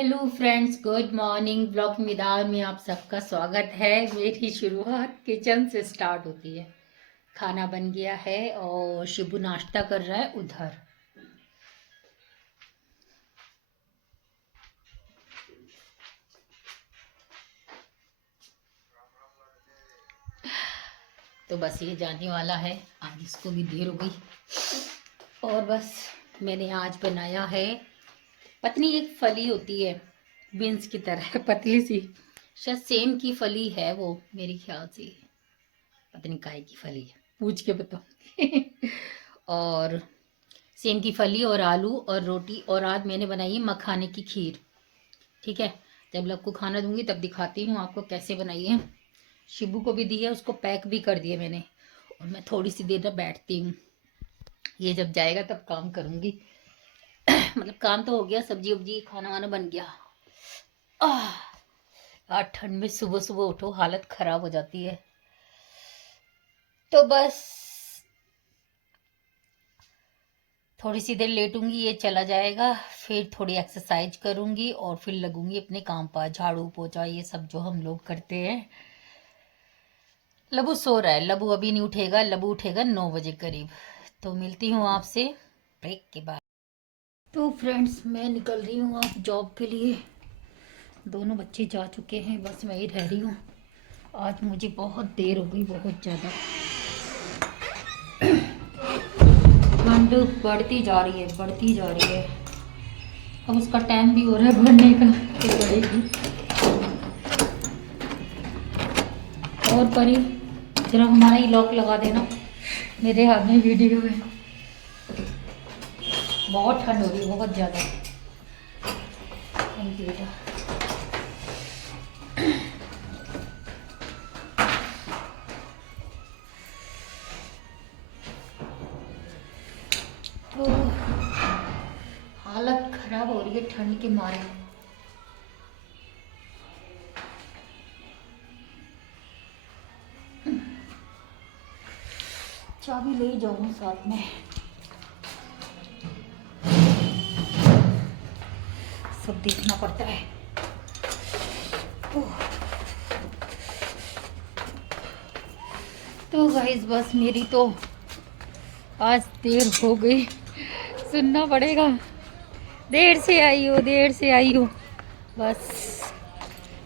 Hello friends, good morning. Blog मिदार में आप सबका स्वागत है। मेरी शुरुआत किचन से स्टार्ट होती है। खाना बन गया है और शिबू नाश्ता कर रहा है उधर। तो बस ये जाने वाला है, आज इसको भी देर हो गई। और बस मैंने आज बनाया है, पत्नी एक फली होती है बीन्स की तरह पतली सी, शायद सेम की फली है वो, मेरे ख्याल से पत्नी काय की फली है, पूछ के बताऊंगी और सेम की फली और आलू और रोटी। और आज मैंने बनाई है मखाने की खीर। ठीक है, जब लोग को खाना दूंगी तब दिखाती हूँ आपको कैसे बनाई है। शिबू को भी दी है, उसको पैक भी कर दिया मैंने। और मैं थोड़ी सी देर तक बैठती हूँ, ये जब जाएगा तब काम करूँगी मतलब काम तो हो गया, सब्जी वब्जी खाना वाना बन गया। यार ठंड में सुबह सुबह उठो हालत खराब हो जाती है। तो बस थोड़ी सी देर लेटूंगी, ये चला जाएगा, फिर थोड़ी एक्सरसाइज करूंगी और फिर लगूंगी अपने काम पर, झाड़ू पोछा ये सब जो हम लोग करते हैं। लबू सो रहा है, लबू अभी नहीं उठेगा, लबू उठेगा 9 बजे करीब। तो मिलती हूँ आपसे ब्रेक के बाद। तो फ्रेंड्स मैं निकल रही हूँ आप जॉब के लिए। दोनों बच्चे जा चुके हैं, बस मैं ही रह रही हूँ। आज मुझे बहुत देर हो गई, बहुत ज़्यादा। ठंड बढ़ती जा रही है, बढ़ती जा रही है। अब उसका टाइम भी हो रहा है बढ़ने का, तो बढ़ेगी। और परी जरा हमारा ही लॉक लगा देना, मेरे हाथ में वीडियो है। बहुत ठंड हो रही है, बहुत ज़्यादा। थैंक यू बेटा। तो हालत खराब हो रही है ठंड के मारे। चाबी ले जाऊँ साथ में, सब देखना पड़ता है। तो गाइस बस मेरी तो आज देर हो गई, सुनना पड़ेगा। देर से आई हो, देर से आई हो, बस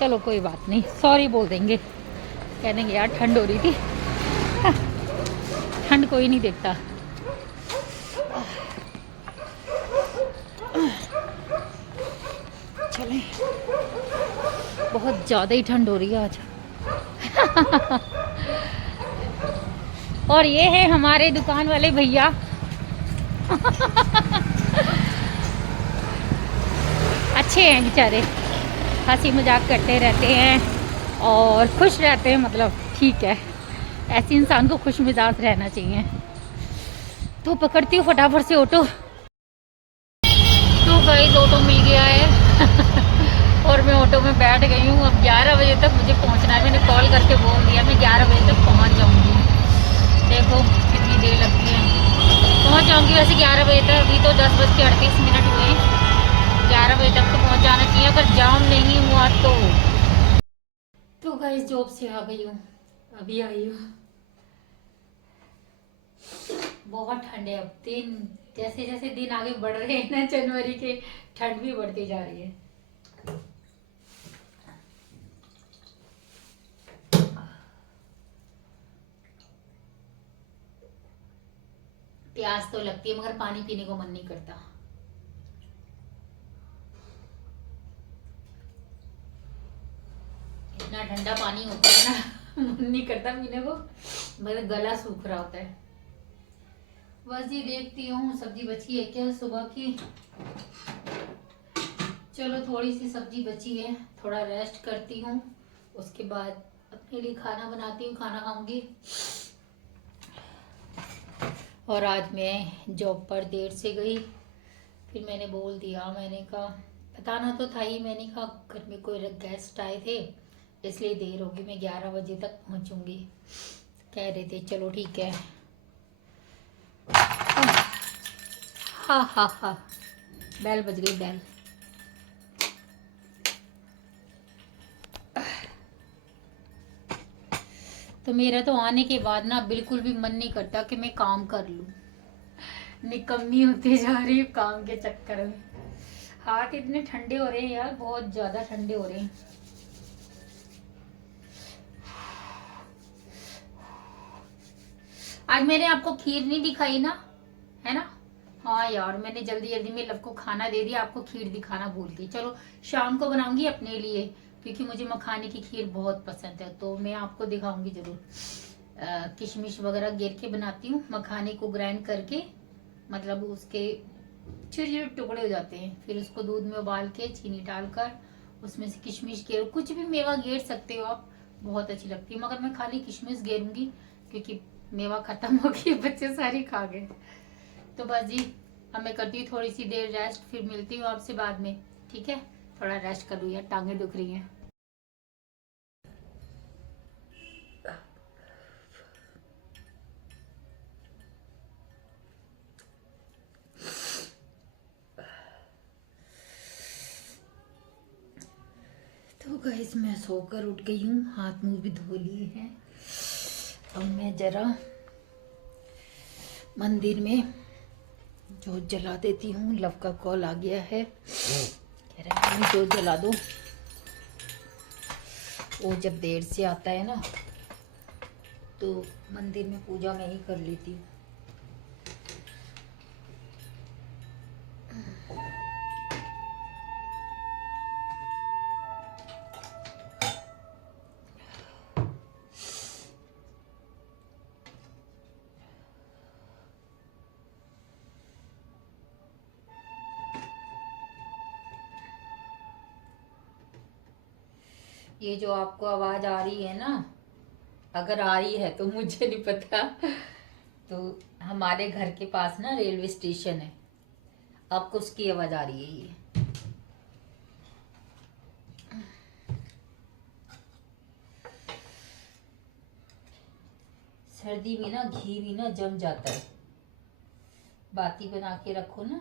चलो कोई बात नहीं, सॉरी बोल देंगे, कह देंगे यार ठंड हो रही थी। ठंड कोई नहीं देखता। चलें, बहुत ज़्यादा ही ठंड हो रही है आज। और ये है हमारे दुकान वाले भैया अच्छे हैं बेचारे, हंसी मजाक करते रहते हैं और खुश रहते हैं, मतलब ठीक है, ऐसे इंसान को खुश मिजाज रहना चाहिए। तो पकड़ती हूँ फटाफट से ऑटो। तो गाइस ऑटो मिल गया है और मैं ऑटो में बैठ गई हूँ। अब 11 बजे तक मुझे पहुँचना है, मैंने कॉल करके बोल दिया मैं 11 बजे तक पहुँच जाऊँगी। देखो कितनी देर लगती है, पहुँच जाऊँगी वैसे 11 बजे तक। अभी तो 10:38 हुए हैं, 11 बजे तक तो पहुँच जाना चाहिए अगर जाम नहीं हुआ तो। गाइस जॉब से आ गई हूँ, अभी आई हूँ। बहुत ठंड है, अब दिन जैसे जैसे दिन आगे बढ़ रहे हैं ना जनवरी के, ठंड भी बढ़ती जा रही है। प्यास तो लगती है मगर पानी पीने को मन नहीं करता। इतना ठंडा पानी होता है ना मन नहीं करता पीने को, मगर गला सूख रहा होता है। बस ये देखती हूँ सब्जी बची है क्या सुबह की। चलो थोड़ी सी सब्जी बची है, थोड़ा रेस्ट करती हूँ, उसके बाद अपने लिए खाना बनाती हूँ, खाना खाऊंगी। और आज मैं जॉब पर देर से गई, फिर मैंने बोल दिया, मैंने कहा बताना तो था ही, मैंने कहा घर में कोई गेस्ट आए थे इसलिए देर होगी, मैं 11 बजे तक पहुंचूंगी। कह रहे थे चलो ठीक है। हाँ हाँ हाँ, बेल बज गई बेल। तो मेरा तो आने के बाद ना बिल्कुल भी मन नहीं करता कि मैं काम कर लूं। निकम्मी होती जा रही हूँ काम के चक्कर में। हाथ इतने ठंडे हो रहे हैं यार, बहुत ज्यादा ठंडे हो रहे हैं। आज मैंने आपको खीर नहीं दिखाई ना, है ना? हाँ यार, मैंने जल्दी जल्दी में लव को खाना दे दिया, आपको खीर दिखाना भूल गई। चलो शाम को बनाऊंगी अपने लिए, क्योंकि मुझे मखाने की खीर बहुत पसंद है, तो मैं आपको दिखाऊंगी जरूर। किशमिश वगैरह गिर के बनाती हूँ, मखाने को ग्राइंड करके, मतलब उसके छोटे छोटे टुकड़े हो जाते हैं, फिर उसको दूध में उबाल के चीनी डालकर उसमें से किशमिश गेर, कुछ भी मेवा गेर सकते हो आप, बहुत अच्छी लगती है। मगर मैं खाली किशमिश गेरूंगी, क्योंकि मेवा खत्म हो गई, बच्चे सारी खा गए। तो बस जी, अब मैं करती हूँ थोड़ी सी देर रेस्ट, फिर मिलती हूँ आपसे बाद में, ठीक है? थोड़ा रेस्ट कर लूँ यार, टांगे दुख रही हैं। तो गाइस, मैं सोकर उठ गई हूँ, हाथ मुंह भी धो लिए हैं। अब मैं जरा मंदिर में जोत जला देती हूँ। लव का कॉल आ गया है, कह रहा है जोत जला दो। वो जब देर से आता है ना, तो मंदिर में पूजा मैं ही कर लेती हूँ। ये जो आपको आवाज आ रही है ना, अगर आ रही है तो मुझे नहीं पता। तो हमारे घर के पास ना रेलवे स्टेशन है, आपको उसकी आवाज आ रही है ये। सर्दी में ना घी भी ना जम जाता है, बाती बना के रखो ना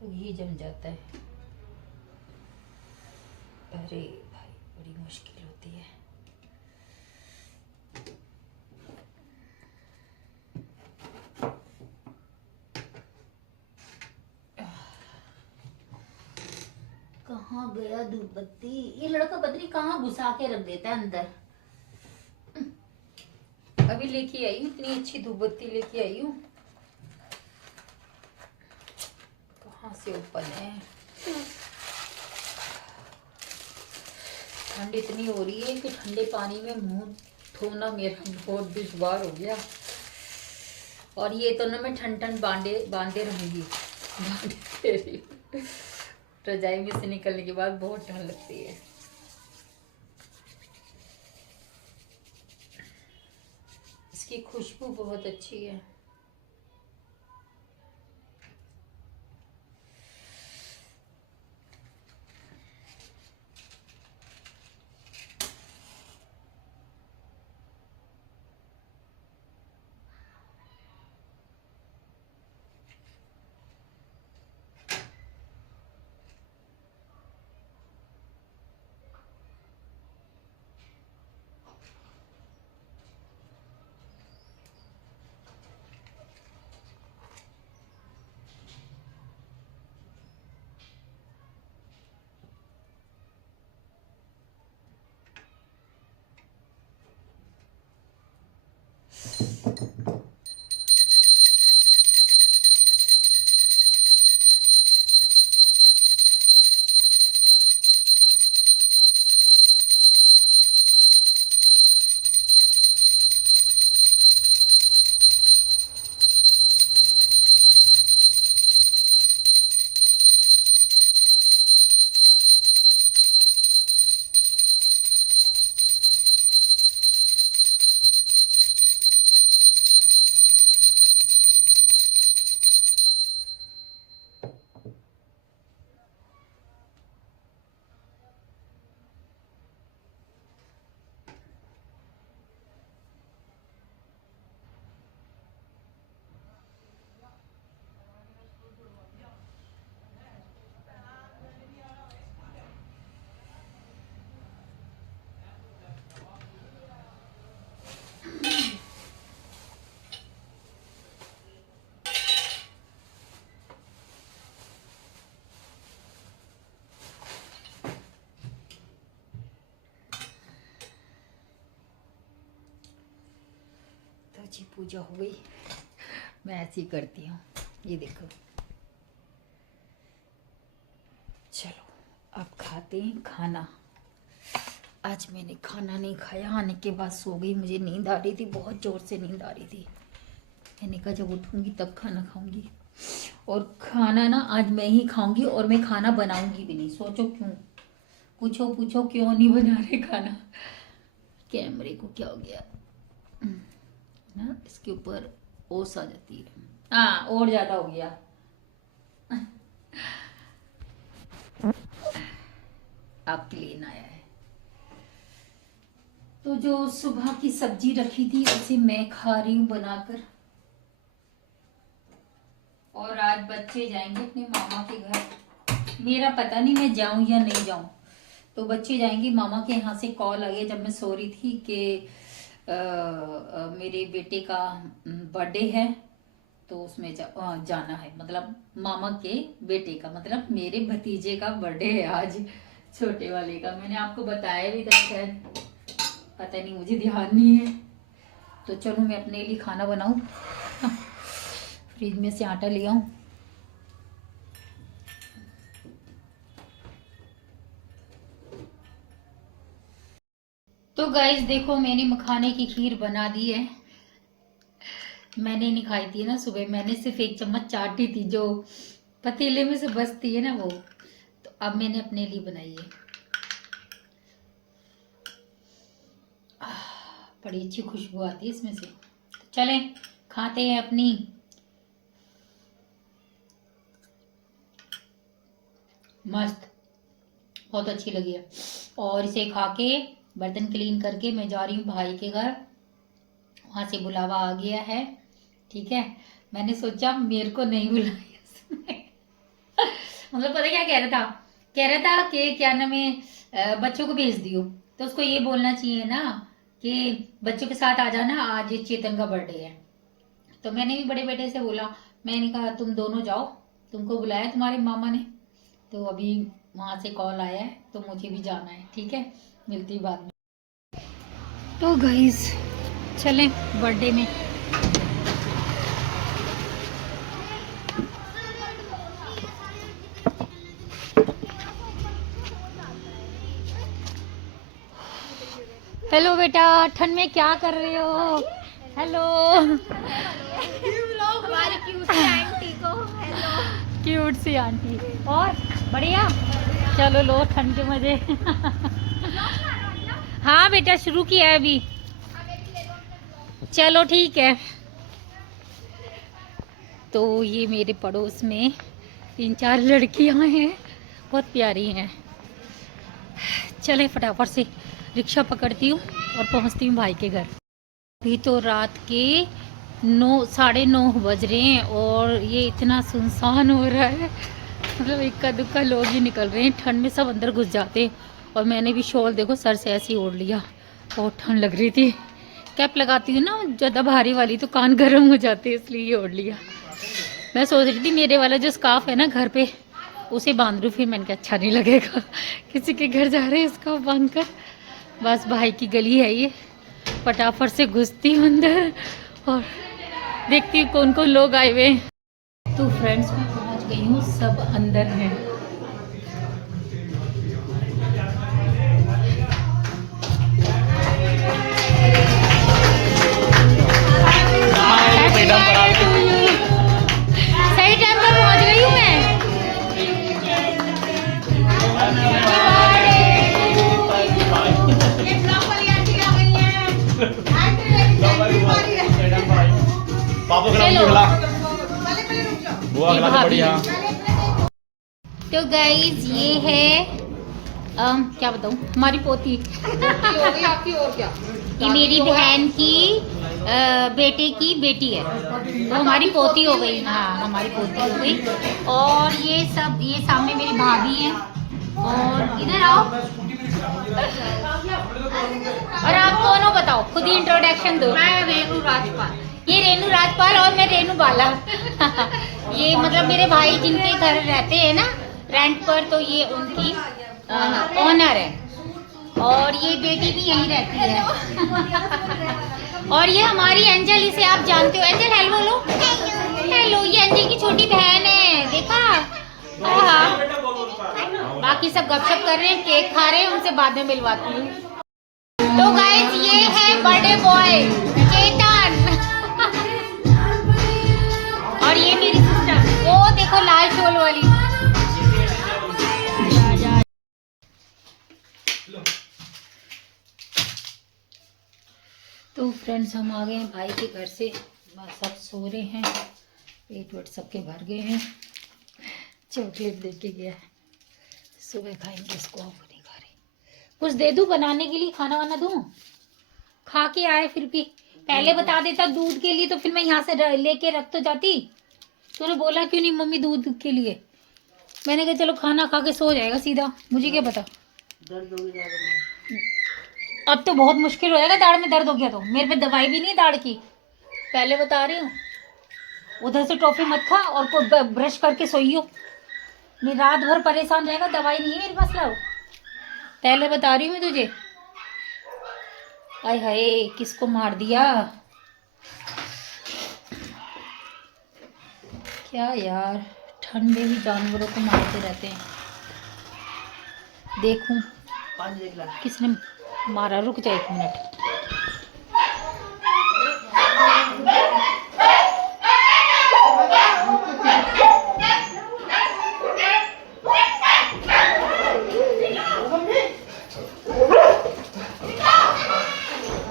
तो घी जम जाता है। अरे भाई, बड़ी मुश्किल होती है। कहाँ गया धूप बत्ती? ये लड़का पता नहीं कहाँ घुसा के रख देता है अंदर। अभी लेके आई हूँ, इतनी अच्छी धूप बत्ती लेके आई हूँ, कहाँ से ओपन है? ठंड इतनी हो रही है कि ठंडे पानी में मुंह धोना मेरा बहुत दुश्वार हो गया। और ये तो ना मैं ठंड ठंड बांधे बांधे रहूंगी, बांधे रही। रजाई में से निकलने के बाद बहुत ठंड लगती है। इसकी खुशबू बहुत अच्छी है। जी पूजा हो गई। मैं ऐसे ही करती हूँ, ये देखो। चलो अब खाते हैं खाना। आज मैंने खाना नहीं खाया, आने के बाद सो गई। मुझे नींद आ रही थी, बहुत ज़ोर से नींद आ रही थी। मैंने कहा जब उठूँगी तब खाना खाऊंगी। और खाना ना आज मैं ही खाऊंगी, और मैं खाना बनाऊंगी भी नहीं। सोचो क्यों, पूछो क्यों नहीं बना रहे खाना। कैमरे को क्या हो गया ना, इसके ऊपर ओस आ जाती है। हाँ, और ज़्यादा हो गया। आपके लिए ना आया है। तो जो सुबह की सब्जी रखी थी उसे मैं खा रही हूँ बनाकर। और आज बच्चे जाएंगे अपने मामा के घर। मेरा पता नहीं मैं जाऊं या नहीं जाऊं। तो बच्चे जाएंगे मामा के यहाँ से। कॉल आ गया जब मैं सो रही थी कि मेरे बेटे का बर्थडे है, तो उसमें जाना है। मतलब मामा के बेटे का, मतलब मेरे भतीजे का बर्थडे है आज, छोटे वाले का। मैंने आपको बताया भी था शायद, पता नहीं, मुझे ध्यान नहीं है। तो चलो मैं अपने लिए खाना बनाऊं। फ्रिज में से आटा ले आऊं। तो गाइस देखो, मैंने मखाने की खीर बना दी है। मैंने नहीं खाई थी ना सुबह, मैंने सिर्फ एक चम्मच चाटी थी, जो पतीले में से बचती है ना वो। तो अब मैंने अपने लिए बनाई है। बड़ी अच्छी खुशबू आती है इसमें से। तो चलें खाते हैं अपनी। मस्त, बहुत अच्छी लगी है। और इसे खा के बर्तन क्लीन करके मैं जा रही हूँ भाई के घर। वहां से बुलावा आ गया है, ठीक है। मैंने सोचा मेरे को नहीं बुलाया उसने। मतलब पता क्या कह रहा था कि क्या नाम है, बच्चों को भेज दियो। तो उसको ये बोलना चाहिए ना कि बच्चों के साथ आ जाना, आज चेतन का बर्थडे है। तो मैंने भी बड़े बेटे से बोला, मैंने कहा तुम दोनों जाओ, तुमको बुलाया तुम्हारे मामा ने। तो अभी वहां से कॉल आया है, तो मुझे भी जाना है, ठीक है। मिलती बाद में। तो गाइस चलें बर्थडे में। हेलो बेटा, ठंड में क्या कर रहे हो? हेलो हमारी क्यूट सी आंटी को हेलो। क्यूट सी आंटी। और बढ़िया, चलो लो ठंड के मजे। हाँ बेटा, शुरू किया है अभी। चलो ठीक है। तो ये मेरे पड़ोस में 3-4 लड़कियां हैं, बहुत प्यारी हैं। चले फटाफट से रिक्शा पकड़ती हूँ और पहुँचती हूँ भाई के घर। अभी तो रात के 9-9:30 बज रहे हैं, और ये इतना सुनसान हो रहा है। मतलब इक्का दुक्का लोग ही निकल रहे हैं। ठंड में सब अंदर घुस जाते हैं। और मैंने भी शॉल देखो सर से ऐसे ही ओढ़ लिया, बहुत ठंड लग रही थी। कैप लगाती हूँ ना ज़्यादा भारी वाली, तो कान गर्म हो जाते हैं, इसलिए ये ओढ़ लिया। मैं सोच रही थी मेरे वाला जो स्कार्फ है ना घर पे, उसे बांध लूँ। फिर मैंने कहा अच्छा नहीं लगेगा, किसी के घर जा रहे हैं स्कार्फ बांध कर। बस भाई की गली है ये, फटाफट से घुसती हूँ अंदर और देखती हूँ कौन कौन लोग आए हुए। तो फ्रेंड्स मैं पहुँच गई हूँ, सब अंदर हैं। सही टाइम पर पहुँच गई हूँ मैं। तो गाइज ये है क्या बताऊँ, हमारी पोती होगी आपकी और क्या? ये मेरी बहन की बेटे की बेटी है, तो हमारी पोती हो गई। हाँ हमारी पोती हो गई। और ये सब, ये सामने मेरी भाभी है। और इधर आओ, और आप दोनों बताओ, खुद ही इंट्रोडक्शन दो। मैं रेनू राजपाल। ये रेनू राजपाल और मैं रेनू बाला। ये मतलब मेरे भाई जिनके घर रहते हैं ना रेंट पर, तो ये उनकी ऑनर है। और ये बेटी भी यहीं रहती है। और ये हमारी एंजल, इसे आप जानते हो। एंजल हेलो बोलो। हेलो, ये एंजल की छोटी बहन है, देखा। हाँ, बाकी सब गपशप कर रहे हैं, केक खा रहे हैं, उनसे बाद में मिलवाती हूँ। तो गाइस ये है बर्थडे बॉय चेतन। और ये मेरी सिस्टर, वो देखो लाल शोल वाली। तो फ्रेंड्स हम आ गए हैं भाई के घर से। बस सब सो रहे हैं, पेट वेट सबके भर गए हैं। चॉकलेट दे के गया है, सुबह खाएंगे इसको। आप नहीं खा रहे, कुछ दे दूं बनाने के लिए, खाना वाना दूं? खा के आए फिर भी। पहले बता देता दूध के लिए तो फिर मैं यहाँ से लेके रख तो जाती। तूने बोला क्यों नहीं मम्मी दूध के लिए? मैंने कहा चलो खाना खा के सो जाएगा सीधा, मुझे क्या पता। अब तो बहुत मुश्किल हो जाएगा, दाढ़ में दर्द हो गया तो। मेरे पे दवाई भी नहीं दाढ़ की, पहले बता रही हूँ। उधर से टॉफी मत खा और को ब्रश करके सोइयो, नहीं रात भर परेशान रहेगा। दवाई नहीं है मेरे पास, लाओ। पहले बता रही हूँ मैं तुझे। आय हाय, किसको मार दिया क्या यार। ठंड में भी जानवरों को मारते रहते हैं। देखूं किसने मारा, रुक जा 1 मिनट।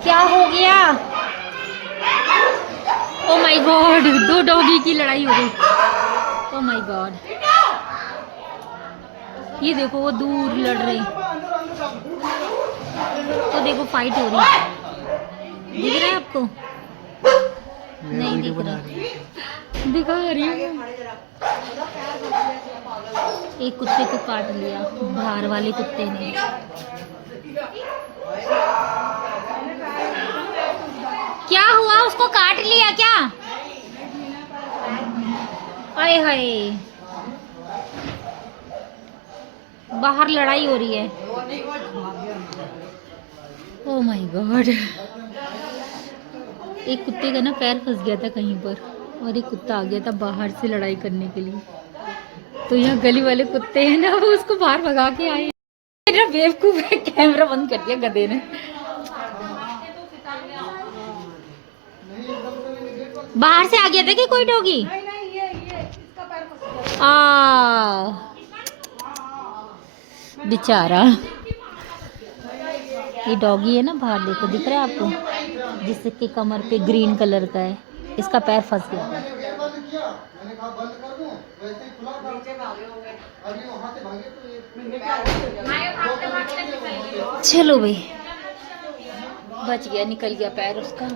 क्या हो गया? ओ माय गॉड, 2 डॉगी की लड़ाई हो गई। ओ माय गॉड, ये देखो वो दूर लड़ रही, तो देखो फाइट हो रही है। दिख रहा है आपको? नहीं दिख रहा, दिखा रही हूँ। एक कुत्ते को काट लिया, बाहर वाले कुत्ते ने। क्या हुआ, उसको काट लिया क्या? आए हाय, बाहर लड़ाई हो रही है। ओह माय गॉड, एक कुत्ते का ना पैर फंस गया था कहीं पर, और एक कुत्ता आ गया था बाहर से लड़ाई करने के लिए। तो यहाँ गली वाले कुत्ते हैं ना, वो उसको बाहर भगा के आए। मेरा बेवकूफ है, कैमरा बंद कर दिया गधे ने। बाहर से आ गया था कि कोई डॉगी? बेचारा, ये डॉगी है ना बाहर, देखो दिख रहा है आपको, जिसके कमर पे ग्रीन कलर का है, इसका पैर फंस गया था। चलो भाई, बच गया, निकल गया पैर उसका।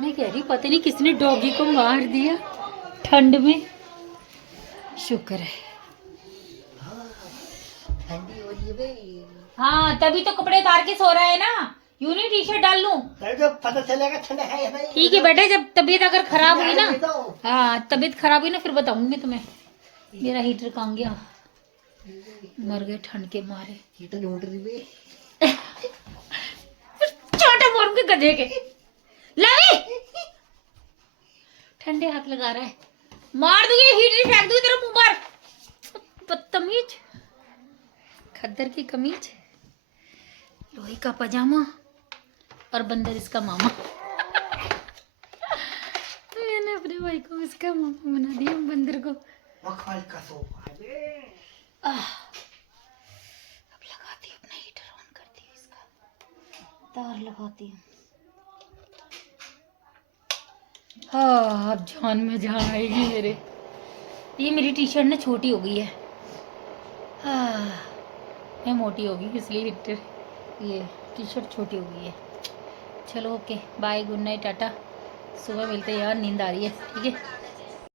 मैं कह रही पता नहीं किसने डॉगी को मार दिया ठंड में। शुक्र है। हाँ तभी तो कपड़े उतार के सो रहा है ना, यूं नहीं टी शर्ट डाल लूं तो पता चलेगा ठंड है। ठीक है बेटे, जब तबीयत अगर खराब हुई ना, हाँ तबीयत खराब हुई ना, फिर बताऊंगी तुम्हें। मेरा हीटर कहाँ गया, मर गए ठंड के मारे। छोटे मोर के गधे के लवी, ठंडे हाथ लगा रहा है, मार दूंगी, हीटर फेंक दूंगी तेरे मुंह पर। बदतमीज, खद्दर की कमीज, लोहे का पजामा और बंदर इसका मामा। मैंने अपने भाई को इसका मामा बना दिया, बंदर को। अब लगाती हूँ अपना हीटर, ऑन करती हूँ, इसका तार लगाती हूँ। हाँ अब जान में जान आएगी मेरे। ये मेरी टी शर्ट ना छोटी हो गई है, हाँ मैं मोटी होगी इसलिए हीटर, ये टी शर्ट छोटी हो गई है। चलो okay bye, good night, tata. सुबह मिलते हैं यार, नींद आ रही है। ठीक है।